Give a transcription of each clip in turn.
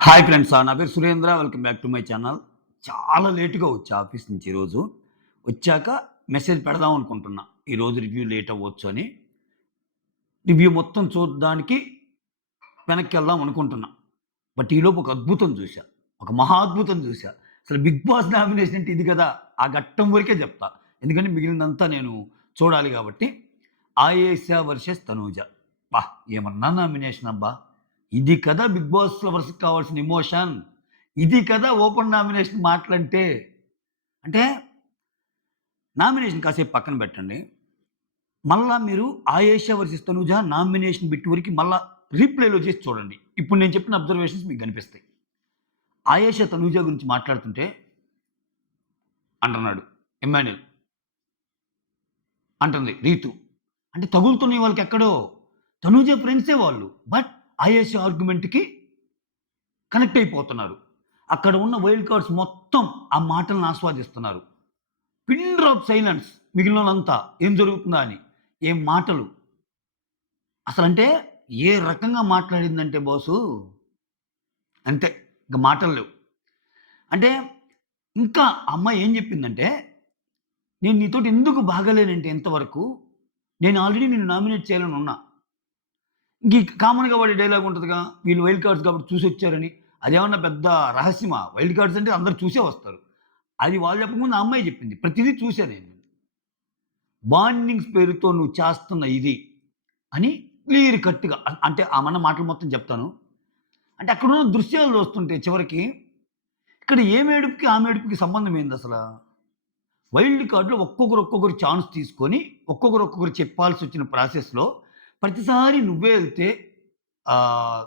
Hi friends, నా పేరు Surendra. Welcome back to my channel. చాలా లేట్‌గా వచ్చా ఆఫీస్ నుంచి ఈరోజు. వచ్చాక మెసేజ్ పెడదాం అనుకుంటున్నా. ఈరోజు రివ్యూ లేట్ అవ్వచ్చు అని. రివ్యూ మొత్తం చూడడానికి వెనక్కెళ్దాం అనుకుంటున్నా. బట్ ఈలోపు ఒక అద్భుతం చూసా. ఒక మహా అద్భుతం చూసా. అసలు 'బిగ్ బాస్' నామినేషన్ అంటే ఇది కదా! ఆ ఘట్టం వరకే చెప్తా. ఎందుకంటే మిగిలినదంతా నేను చూడాలి కాబట్టి. 'ఆయేషా వర్సెస్ తనూజ.' అబ్బా! ఏమన్నా నామినేషన్ అబ్బా! ఇది కదా 'బిగ్ బాస్' లవర్స్‌కి కావాల్సిన ఎమోషన్. ఇది కదా ఓపెన్ నామినేషన్ మాటలంటే. అంటే నామినేషన్ కాసేపు పక్కన పెట్టండి. మళ్ళా మీరు 'Ayesha versus Tanuja' nomination bit వరకి మళ్ళా రీప్లేలో చేసి చూడండి. ఇప్పుడు నేను చెప్పిన అబ్జర్వేషన్స్ మీకు కనిపిస్తాయి. 'ఆయేషా తనూజ' గురించి మాట్లాడుతుంటే అంటున్నాడు ఇమ్మాన్యుల్. అంటుంది రీతు. అంటే తగులుతున్నాయి వాళ్ళకెక్కడో. తనూజ ఫ్రెండ్సే వాళ్ళు. బట్ 'ఆయేషా' ఆర్గ్యుమెంట్‌కి కనెక్ట్ అయిపోతున్నారు. అక్కడ ఉన్న వైల్డ్ కార్డ్స్ మొత్తం ఆ మాటలను ఆస్వాదిస్తున్నారు. పిన్ డ్రాప్ సైలెన్స్ మిగిలినోళ్ళంతా ఏం జరుగుతుందా అని. ఏం మాటలు. అసలంటే ఏ రకంగా మాట్లాడిందంటే బాసు అంతే. ఇంక మాటలు లేవు. అంటే ఇంకా ఆ అమ్మాయి ఏం చెప్పిందంటే, "నేను నీతోటి ఎందుకు బాగాలేనంటే ఇంతవరకు, నేను ఆల్రెడీ నిన్ను నామినేట్ చేయాలని ఉన్నా." కామన్‌గా వాడే డైలాగ్ ఉంటదిగా, వీళ్ళు వైల్డ్ కార్డ్స్ కాబట్టి చూసొచ్చారని. అదేమన్నా పెద్ద రహస్యమా? వైల్డ్ కార్డ్స్ అంటే అందరూ చూసే వస్తారు. అది వాళ్ళు చెప్పకముందు ఆ అమ్మాయి చెప్పింది. ప్రతిదీ చూసా నేను. బాండింగ్స్ పేరుతో నువ్వు చేస్తున్న ఇది అని క్లియర్ కట్‌గా అంటే ఆమన్న మాటలు మొత్తం చెప్తాను. అంటే అక్కడున్న దృశ్యాలు చూస్తుంటే చివరికి ఇక్కడ ఏమేడుపుకి, ఆమేడుపుకి సంబంధం ఏందసలా? వైల్డ్ కార్డ్‌లో ఒక్కొక్కరు ఛాన్స్ తీసుకొని, ఒక్కొక్కరు చెప్పాల్సొచ్చిన ప్రాసెస్‌లో ప్రతిసారి నువ్వే ఎళ్తే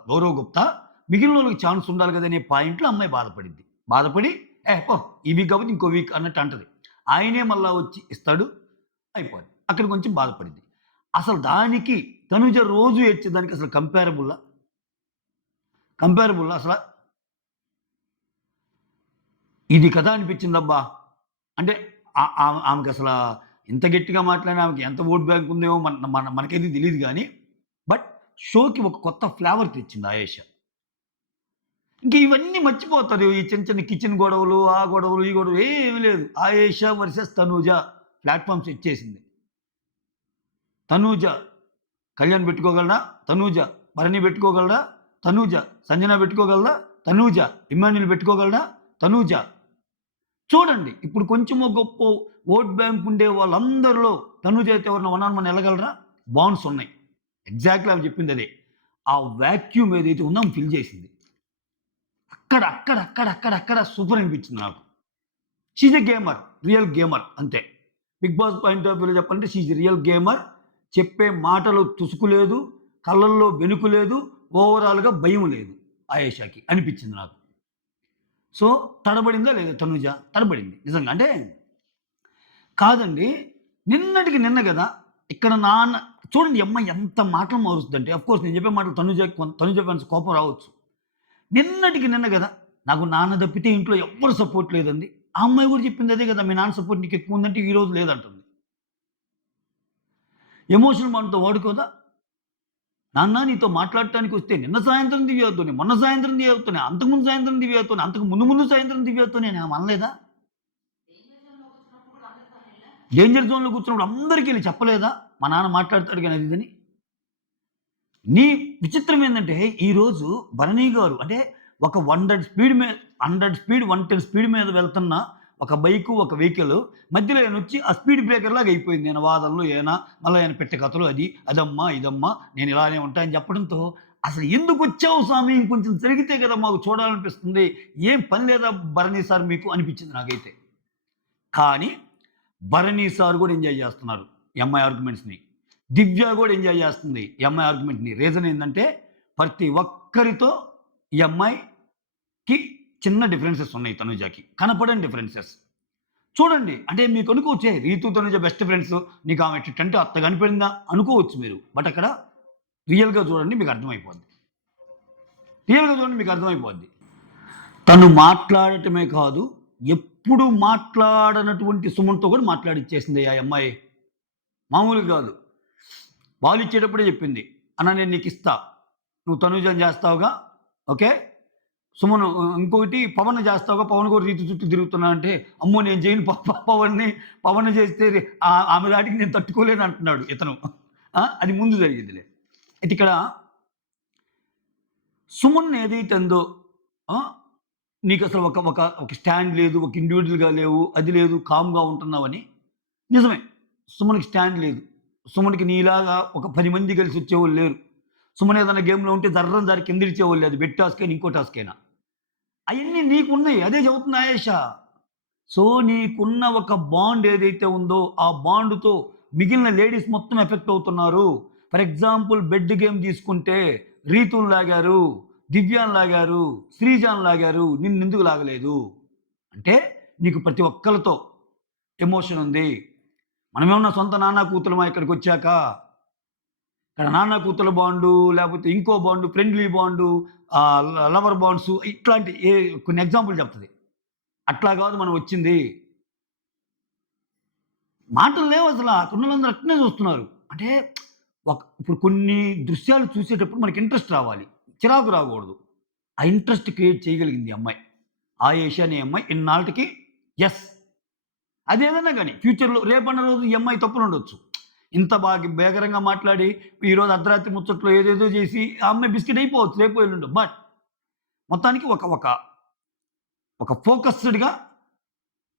గౌరవ్ గుప్తా మిగిలినోళ్ళకి ఛాన్స్ ఉండాలి గదనే పాయింట్‌లో అమ్మాయి బాధపడిద్ది. బాధపడి పో! ఈ వీక్ కాకపోతే ఇంకో వీక్ అన్నట్టు అంటది. ఆయనే మళ్ళా వచ్చి ఇస్తాడు. అయిపోద్ది. అక్కడ కొంచెం బాధపడిద్ది. అసలు దానికి తనుజ రోజు ఏడ్చేదానికి అసలు కంపారబుల్లా? కంపారబుల్లా అసల? ఇది కదా అనిపించిందబ్బా! అంటే ఆమెకసల ఎంత గట్టిగా మాట్లాడినా ఆమెకి ఎంత ఓట్ బ్యాంక్ ఉందేమో మనకైతే తెలీదు గానీ, బట్ షోకి ఒక కొత్త ఫ్లేవర్ తెచ్చింది ఆయేషా. ఇంక ఇవన్నీ మర్చిపోతారు. ఈ చిన్న చిన్న కిచెన్ గొడవలు, ఆ గొడవలు, ఈ గొడవలు ఏమి లేదు. Ayesha versus Tanuja platform set చేసింది. తనూజ కళ్యాణ్ పెట్టుకోగలడా? తనూజ. భరణి పెట్టుకోగలడా? తనూజ. సంజన పెట్టుకోగలదా? తనూజ. ఇమ్మాన్యుల్ పెట్టుకోగలడా? తనూజ. చూడండి. ఇప్పుడు కొంచెమో గొప్పో ఓట్ బ్యాంక్ ఉండే వాళ్ళందరిలో తనూజ అయితే ఎవరైనా వన్ ఆన్ వన్ ఎళ్ళగలరా? బాండ్స్ ఉన్నాయి. ఎగ్జాక్ట్‌లీ ఆమె చెప్పిందదే. ఆ వాక్యూమ్ ఏదైతే ఉందో ఆమె ఫిల్ చేసింది. అక్కడ సూపర్ అనిపించింది నాకు. She is a gamer. Real gamer అంతే. 'బిగ్ బాస్' పాయింట్ ఆఫ్ వ్యూలో చెప్పాలంటే షీ ఈజ్ రియల్ గేమర్. చెప్పే మాటలు తుసుకు లేదు. కళ్ళల్లో బెనుకు లేదు. ఓవరాల్‌గా భయం లేదు ఆయేషాకి అనిపించింది నాకు. సో, తడబడిందా లేదా తనూజ? తడబడింది. నిజంగా. అంటే కాదండి. నిన్నటికి నిన్న గదా! ఇక్కడ నాన్న చూడండి ఈ అమ్మాయి ఎంత మాటలు మారుస్తదంటే ఆఫ్‌కోర్స్ నేను చెప్పే మాటలు తనూజ ఫ్యాన్స్ కోపం రావచ్చు. నిన్నటికి నిన్న గదా! నాకు నాన్న తప్పితే ఇంట్లో ఎవ్వరు సపోర్ట్ లేదంది. ఆ అమ్మాయి గూడా చెప్పింది అదే గదా! మీ నాన్న సపోర్ట్ నీకెక్కువుందంటే ఈరోజు లేదంటుంది. ఎమోషనల్ మనతో వాడుకోదా? నాన్న నీతో మాట్లాడటానికొస్తే నిన్న సాయంత్రం దివ్యతోనే, మొన్న సాయంత్రం దివ్యతోనే, అంతకుముందు సాయంత్రం దివ్యతోనే, అంతకు ముందు సాయంత్రం దివ్యతోనే అని ఆమె అనలేదా? డేంజర్ జోన్‌లో కూర్చున్నప్పుడు అందరికెళ్ళి చెప్పలేదా? మా నాన్న మాట్లాడతాడు గాని అది ఇదని. నీ విచిత్రం ఏందంటే ఈరోజు భరణి గారు అంటే ఒక 100 స్పీడ్ 110 స్పీడ్ మీద వెళ్తున్న ఒక బైకు, ఒక వెహికల్ మధ్యలో ఈయనొచ్చి ఆ స్పీడ్ బ్రేకర్ లాగా అయిపోయింది. ఈయన వాదనలు మళ్ళా ఆయన పెట్టే కథలు అదమ్మా, ఇదమ్మా నేను ఇలానే ఉంటా అని చెప్పడంతో అసలు ఎందుకొచ్చావు స్వామి ఇంకొంచెం జరిగితే కదా మాకు చూడాలనిపిస్తుంది. ఏం పని లేదా భరణి సార్ మీకు అనిపించింది నాకైతే. కానీ భరణి సార్ కూడా ఎంజాయ్ చేస్తున్నారు ఈ అమ్మాయి ఆర్గ్యుమెంట్స్‌ని. దివ్య గూడా ఎంజాయ్ జేస్తుంది ఈ అమ్మాయి ఆర్గ్యుమెంట్‌ని. రీజన్ ఏందంటే, ప్రతి ఒక్కరితో ఈ అమ్మాయికి చిన్న డిఫరెన్సెస్ ఉన్నాయి తనుజకి. కనపడని డిఫరెన్సెస్. చూడండి. అంటే మీకు అనుకోవచ్చే రీతు, తనుజ బెస్ట్ ఫ్రెండ్స్. నీకు ఆమె ఎట్టంటే అత్త కనిపడిందా అనుకోవచ్చు మీరు. బట్ అక్కడ రియల్‌గా చూడండి మీకు అర్థమైపోద్ది. రియల్‌గా చూడండి మీకు అర్థమైపోద్ది. తను మాట్లాడటమే కాదు, ఎప్పుడు మాట్లాడనటువంటి సుమన్‌తో కూడా మాట్లాడిచ్చేసింది ఆ అమ్మాయి. మామూలుగా గాదు. బాలిచ్చేటప్పుడే చెప్పింది. అన్న నేను నీకిస్తా. నువ్వు తనూజని చేస్తావుగా. ఓకే. సుమన్ ఇంకొకటి పవన్ చేస్తావుగా, పవన్ కూడా రీతు చుట్టూ తిరుగుతున్నా అంటే, అమ్మో! నేను చేయను పవన్ చేస్తే ఆమె దాటికి నేను తట్టుకోలేను అంటున్నాడు ఇతను. అది ముందు జరిగిందిలే. అయితే ఇక్కడ సుమన్ ఏదైతే అందో ఆ! నీకసలు ఒక ఒక ఒక స్టాండ్ లేదు, ఒక ఇండివిడ్యువల్‌గా లేవు, అది లేదు, కామ్‌గా ఉంటున్నావని. నిజమే. సుమన్‌కి స్టాండ్ లేదు. సుమన్‌కి నీలాగా ఒక 10 మంది కలిసి వచ్చేవాళ్ళు లేరు. సుమన్ ఏదైనా గేమ్‌లో ఉంటే జర్రని జారి కిందిడిచేవాళ్ళు లేదు. బెట్ టాస్కైనా, ఇంకో టాస్కైనా. అయన్నీ నీకున్నయి. అదే చెబుతుంది ఆయేషా. సో, నీకున్న ఒక బాండ్ ఏదైతే ఉందో, ఆ బాండ్‌తో మిగిలిన లేడీస్ మొత్తం ఎఫెక్ట్ అవుతున్నారు. ఫర్ ఎగ్జాంపుల్ బెడ్ గేమ్ తీసుకుంటే రీతుని లాగారు, దివ్యాని లాగారు, శ్రీజాని లాగారు. నిన్నెందుకు లాగలేదు? అంటే నీకు ప్రతి ఒక్కళ్ళతో ఎమోషన్ ఉంది. మనమేమన్నా సొంత నాన్న కూతులమా ఇక్కడికొచ్చాక? ఇక్కడ నాన్న కూతుల బాండు, లేపోతే ఇంకో bond, friendly bond, lover bonds ఇట్లాంటి కొన్ని ఎగ్జాంపుల్ చెప్తది. అట్లా గాదు మనం వచ్చింది. మాటలు లేవసల. అక్కడున్నోళ్ళందరూ అట్నే చూస్తున్నారు. అంటే ఇప్పుడు కొన్ని దృశ్యాలు చూసేటప్పుడు మనకి ఇంట్రెస్ట్ రావాలి. చిరాకు రాకూడదు. ఆ ఇంట్రెస్ట్ క్రియేట్ చేయగలిగింది ఈ అమ్మాయి. ఆయేషా అనే అమ్మాయి ఇన్నాళ్టికి యెస్. అదేదన్నా గాని ఫ్యూచర్‌లో రేపన్న రోజు ఈ అమ్మాయి తప్పులుండొచ్చు. ఇంత బాగా బేగరంగా మాట్లాడి ఈరోజు అర్ధరాత్రి ముచ్చట్లో ఏదేదో చేసి ఆ అమ్మాయి బిస్కెట్ అయిపోవచ్చు రేపో ఎల్లుండో. బట్ మొత్తానికి ఒక ఒక ఒక ఫోకస్డ్‌గా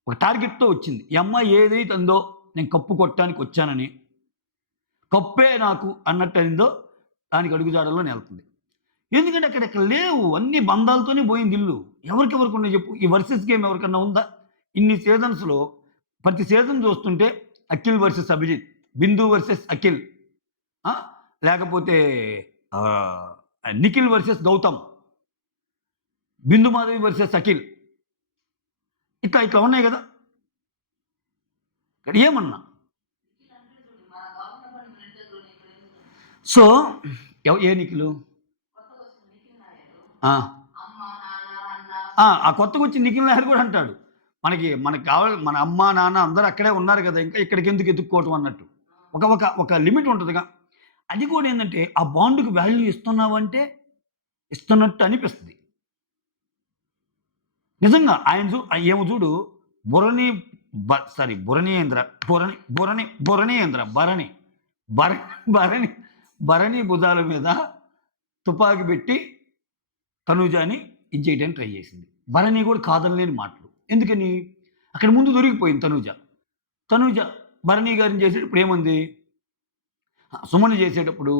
ఒక టార్గెట్‌తో వచ్చింది. ఈ అమ్మాయి ఏదైతే అందో నేను కప్పు కొట్టడానికి వచ్చానని, కప్పే నాకు అన్నట్టయిందో దానికి అడుగుజాడల్లోనే ఎళ్తుంది. ఎందుకంటే అక్కడ లేవు. అన్ని బంధాలతోనే పోయింది ఇల్లు. ఎవరికెవరికి ఉన్నాయి చెప్పు? ఈ వర్సెస్ గేమ్ ఎవరికన్నా ఉందా? ఇన్ని సీజన్స్‌లో ప్రతి సీజన్ చూస్తుంటే అఖిల్ వర్సెస్ అభిజిత్, బిందు వర్సెస్ అఖిల్, ఆ! లేకపోతే ఆహ్, నిఖిల్ వర్సెస్ గౌతమ్, బిందు మాధవి వర్సెస్ అఖిల్. ఇట్లా ఇట్లా ఉన్నాయి గదా! ఇక్కడ ఏమన్నా. సో, ఏ నిఖిలు? ఆ! ఆ కొత్తగొచ్చిన నిఖిల్ నాయర్ గూడా అంటాడు. మనకి కావాలి మన అమ్మ, నాన్న అందరూ అక్కడే ఉన్నారు గదా! ఇంకా ఇక్కడికెందుకు ఎతుక్కోవటం అన్నట్టు. ఒక ఒక ఒక లిమిట్ ఉంటదిగా. అది కూడా ఏందంటే, ఆ బాండ్‌కి వాల్యూ ఇస్తున్నావంటే ఇస్తున్నట్టు అనిపిస్తది. నిజంగా ఆయన ఈమె చూడు బుర్రని బురనీయేంద్ర బురనీయేంద్ర భర భరణి భరణి భుజాల మీద తుపాకీ పెట్టి తనూజాని ఇది చేయడానికి ట్రై చేసింది. భరణి కూడా కాదనలేని మాటలు. ఎందుకని? అక్కడ ముందు దొరికిపోయింది తనూజ. తనూజ భరణి గారిని చేసేటప్పుడు ఏముంది? సుమన్ చేసేటప్పుడు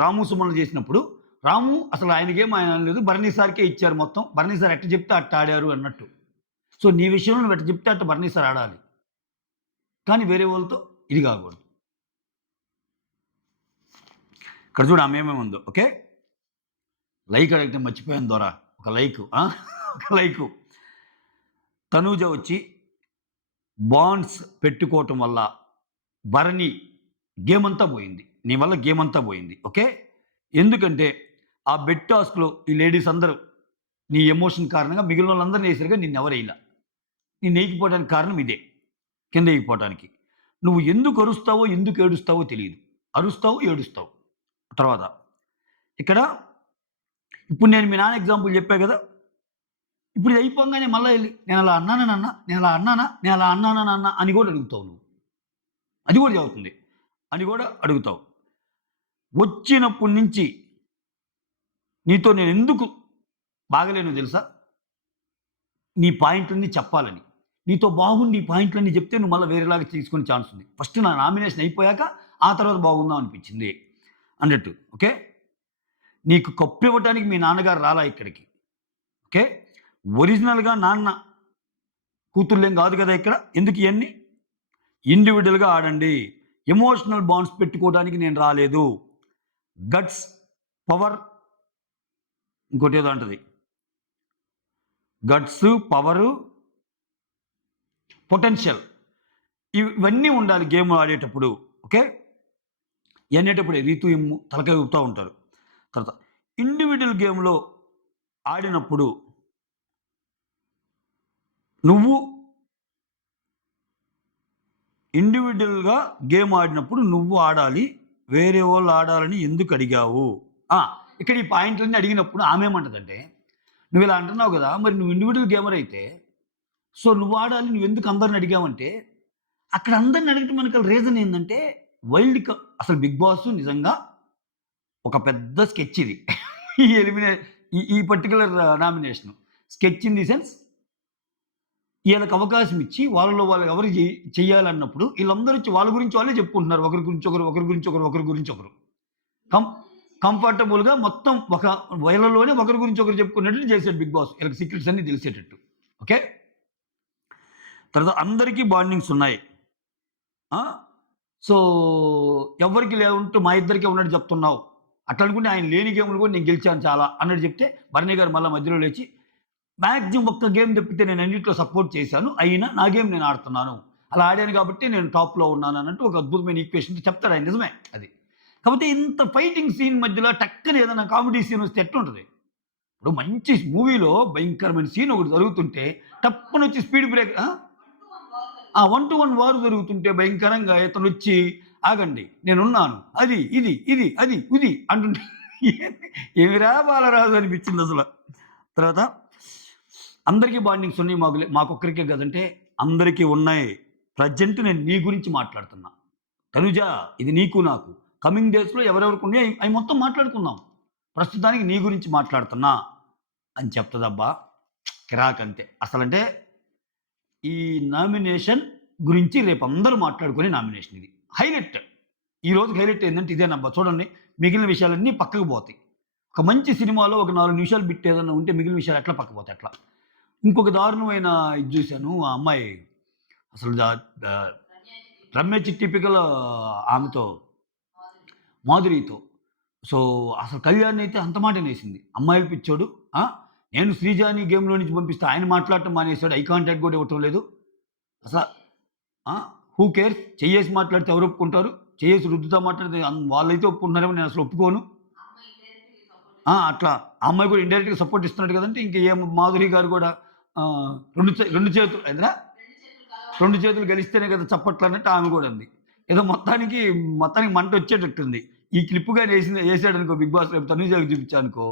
రాము సుమన్లు చేసినప్పుడు రాము అసలు ఆయనకేం ఆయన అనలేదు. భరణి సార్‌కే ఇచ్చారు మొత్తం. భరణి సార్ ఎట్ట చెప్తే అట్ట ఆడారు అన్నట్టు. సో, నీ విషయంలో నువ్వు ఎట్ట చెప్తే అట్ట భరణి సార్ ఆడాలి. కానీ వేరే వాళ్ళతో ఇది కాకూడదు. ఇక్కడ చూడు ఆమె ఏమేమి ఉందో. ఓకే. లైక్ అడగటం మర్చిపోయాను దొర. ఒక లైకు. ఒక లైకు. తనూజ వచ్చి బాండ్స్ పెట్టుకోవటం వల్ల భరణి గేమ్ అంతా పోయింది. నీ వల్ల గేమ్ అంతా పోయింది. ఓకే. ఎందుకంటే ఆ బెట్ టాస్క్‌లో ఈ లేడీస్ అందరూ నీ ఎమోషన్ కారణంగా మిగిలినోళ్ళందరిని ఏసారుగా నిన్నెవరేయల. నిన్నేయకపోవడానికి కారణం ఇదే. కింద ఎగిపోవటానికి. నువ్వు ఎందుకు అరుస్తావో, ఎందుకు ఏడుస్తావో తెలీదు. అరుస్తావు, ఏడుస్తావు. తర్వాత ఇక్కడ ఇప్పుడు నేను మీ నాన్న ఎగ్జాంపుల్ చెప్పా గదా! ఇప్పుడు ఇది అయిపోంగానే మళ్ళా ఎళ్లి నేనలా అన్నానా నాన్న? నేనలా అన్నానా? నేనలా అన్నానా నాన్న? అని గూడా అడుగుతావు నువ్వు. అది గూడా జరుగుతుంది. అని గూడా అడుగుతావు. వచ్చినప్పటి నుంచి నీతో నేనెందుకు బాగలేనో తెలుసా? నీ పాయింట్లన్నీ చెప్పాలని. నీతో బాగుండి ఈ పాయింట్లన్నీ చెప్తే నువ్వు మళ్ళా వేరేలాగా తీసుకునే ఛాన్స్ ఉంది. ఫస్ట్ నా నామినేషన్ అయిపోయాక ఆ తర్వాత బాగుందాం అనిపించింది అన్నట్టు. ఓకే. నీకు కప్పివ్వటానికి మీ నాన్నగారు రాలా ఇక్కడికి. ఓకే. ఒరిజినల్‌గా నాన్న కూతుళ్ళేం గాదు గదా ఇక్కడ. ఎందుకు ఇయన్నీ? ఇండివిడ్యువల్‌గా ఆడండి. ఎమోషనల్ బాండ్స్ పెట్టుకోవడానికి నేను రాలేదు. గట్స్, పవర్ ఇంకోటేదో అంటది. గట్స్, పవరు, పొటెన్షియల్ ఇవన్నీ ఉండాలి గేమ్ ఆడేటప్పుడు. ఓకే. ఇయన్నేటప్పుడే రీతు, ఇమ్ము తలకాయ ఊపుతా ఉంటారు. తర్వాత ఇండివిడ్యువల్ గేమ్‌లో ఆడినప్పుడు నువ్వు ఇండివిడ్యువల్‌గా గేమ్ ఆడినప్పుడు నువ్వు ఆడాలి. వేరే వాళ్ళు ఆడాలని ఎందుకు అడిగావు? ఆ! ఇక్కడ ఈ పాయింట్లన్నీ అడిగినప్పుడు ఆమె ఏమంటదంటే, "నువ్వు ఇలా అంటున్నావు కదా! మరి నువ్వు ఇండివిడ్యువల్ గేమర్ అయితే, సో నువ్వు ఆడాలి. నువ్వెందుకు అందరిని అడిగావంటే" అక్కడ అందరిని అడగటం వెనకాల రీజన్ ఏందంటే, వైల్డ్ క అసలు 'బిగ్ బాస్' నిజంగా ఒక పెద్ద స్కెచ్ ఇది. ఈ ఎలిమినే ఈ ఈ particular nomination. Sketch in the sense ఈళ్ళకి అవకాశం ఇచ్చి వాళ్ళలో వాళ్ళు ఎవరు చెయ్యాలన్నప్పుడు ఈళ్ళందరూ వచ్చి వాళ్ళ గురించి వాళ్ళే చెప్పుకుంటున్నారు. ఒకరి గురించి ఒకరు, ఒకరి గురించి ఒకరు, ఒకరి గురించి ఒకరు. కం కంఫర్టబుల్‌గా మొత్తం ఒక వీళ్ళలోనే ఒకరి గురించి ఒకరు చెప్పుకునేటట్టు చేసాడు 'బిగ్ బాస్.' ఈళ్ళకి సీక్రెట్స్ అన్నీ తెలిసేటట్టు. ఓకే. తర్వాత అందరికీ బాండింగ్స్ ఉన్నాయి. ఆ! సో, ఎవ్వరికీ లేవుంటూ మా ఇద్దరికే ఉన్నట్టు చెప్తున్నావు. అట్లా అనుకుంటే ఆయన లేని గేమ్‌లు కూడా నేను గెలిచాను చాలా అన్నట్టు చెప్తే, భరణి గారు మళ్ళా మధ్యలో లేచి, మాక్సిమం ఒక్క గేమ్ తప్పితే నేను అన్నిట్లో సపోర్ట్ చేశాను. అయినా నా గేమ్ నేను ఆడుతున్నాను. అలా ఆడాను కాబట్టి నేను టాప్‌లో ఉన్నాను అన్నట్టు ఒక అద్భుతమైన ఈక్వేషన్‌తో చెప్తాడు ఆయన. నిజమే అది. కాకపోతే ఇంత ఫైటింగ్ సీన్ మధ్యలో టక్కన ఏదైనా కామెడీ సీన్ వస్తే ఎట్లుంటది? ఇప్పుడు మంచి మూవీలో భయంకరమైన సీన్ ఒకటి జరుగుతుంటే టప్పునొచ్చి స్పీడ్ బ్రేక్ ఆ! ఆ! 1-1 వార్ జరుగుతుంటే భయంకరంగా ఇతనొచ్చి ఆగండి నేనున్నాను. అది, ఇది అంటుంటే ఏమిరా బాలరాజు అనిపించిందసల. తర్వాత అందరికీ బాండింగ్స్ ఉన్నాయి. మాకొక్కరికే కాదంటే అందరికీ ఉన్నాయి. ప్రెజెంట్ నేను నీ గురించి మాట్లాడుతున్నా. తనుజ ఇది నీకు నాకు. కమింగ్ డేస్‌లో ఎవరెవరికి ఉన్నాయో అయి మొత్తం మాట్లాడుకుందాం. ప్రస్తుతానికి నీ గురించి మాట్లాడుతున్నా అని చెప్తదబ్బా! కిరాకంతే. అసలంటే ఈ నామినేషన్ గురించి రేపు అందరూ మాట్లాడుకునే నామినేషన్ ఇది. హైలైట్. ఈ రోజుకి హైలైట్ ఏందంటే ఇదేనబ్బా! చూడండి మిగిలిన విషయాలన్నీ పక్కకు పోతాయి. ఒక మంచి సినిమాలో ఒక 4 నిమిషాలు బిట్ ఏదన్నా ఉంటే మిగిలిన విషయాలు ఎట్లా పక్కకు పోతాయి అట్లా. ఇంకొక దారుణమైన ఇది చూసాను. ఆ అమ్మాయి అసలు ద ద రమ్య టిపికల్ ఆమెతో మాధురితో. సో, అసలు కళ్యాణ్ అయితే అంత మాటనేసింది. అమ్మాయిలు పిచ్చోడు. ఆ! నేను శ్రీజాని గేమ్‌లో నుంచి పంపిస్తే ఆయన మాట్లాడటం మానేసాడు. ఐ కాంటాక్ట్ కూడా ఇవ్వటం లేదు. అసల ఆ! Who cares? చెయ్యేసి మాట్లాడితే ఎవరు ఒప్పుకుంటారు? చెయ్యేసి రుద్దుతా మాట్లాడితే వాళ్ళైతే ఒప్పుకుంటున్నారేమో నేనసలు ఒప్పుకోను. ఆ! అట్లా ఆ అమ్మాయి కూడా ఇండైరెక్ట్‌గా సపోర్ట్ ఇస్తున్నట్టు కదంటే ఇంక ఏం మాధురి గారు కూడా 2 చేతులు ఏందిరా? 2 చేతులు గలిస్తేనే కదా చప్పట్లన్నట్టు ఆమె కూడా అంది. ఏదో మొత్తానికి మంటొచ్చేటట్టుంది. ఈ క్లిప్ గాని ఏసాడనుకో 'బిగ్ బాస్' రేపు తనూజకి చూపించాననుకో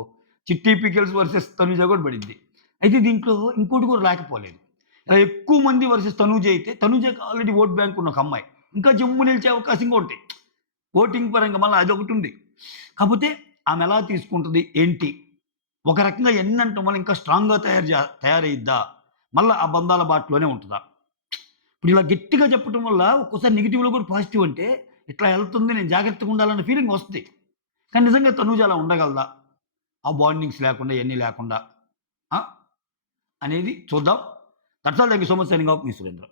'చిట్టి పికిల్స్ వర్సెస్ తనూజ' కూడా పడిద్ది. అయితే దీంట్లో ఇంకోటి కూడా లేకపోలేదు. ఇలా ఎక్కువ మంది వర్సెస్ తనూజ అయితే తనూజకి ఆల్రెడీ ఓట్ బ్యాంక్ ఉన్న ఒక అమ్మాయి. ఇంకా జమ్ము నిలిచే అవకాశం కూడా ఉంటాయి. ఓటింగ్ పరంగా మళ్ళా అదొకటుంది. కాపోతే ఆమె ఎలా తీసుకుంటది? ఏంటి? ఒక రకంగా ఎన్నంటం వల్ల ఇంకా స్ట్రాంగ్‌గా తయారయిద్దా? మళ్ళా ఆ బంధాల బాటలోనే ఉంటదా? ఇప్పుడు ఇలా గట్టిగా చెప్పటం వల్ల ఒక్కోసారి నెగెటివ్‌లో కూడా పాజిటివ్ అంటే ఇట్లా ఎళ్తుంది నేను జాగ్రత్తగా ఉండాలన్న ఫీలింగ్ వస్తది. కానీ నిజంగా తనూజ అలా ఉండగలదా? ఆ బాండింగ్స్ లేకుండా ఇయన్నీ లేకుండా ఆ! అనేది చూద్దాం. That's all. Thank you so much. Signing off me Surendra.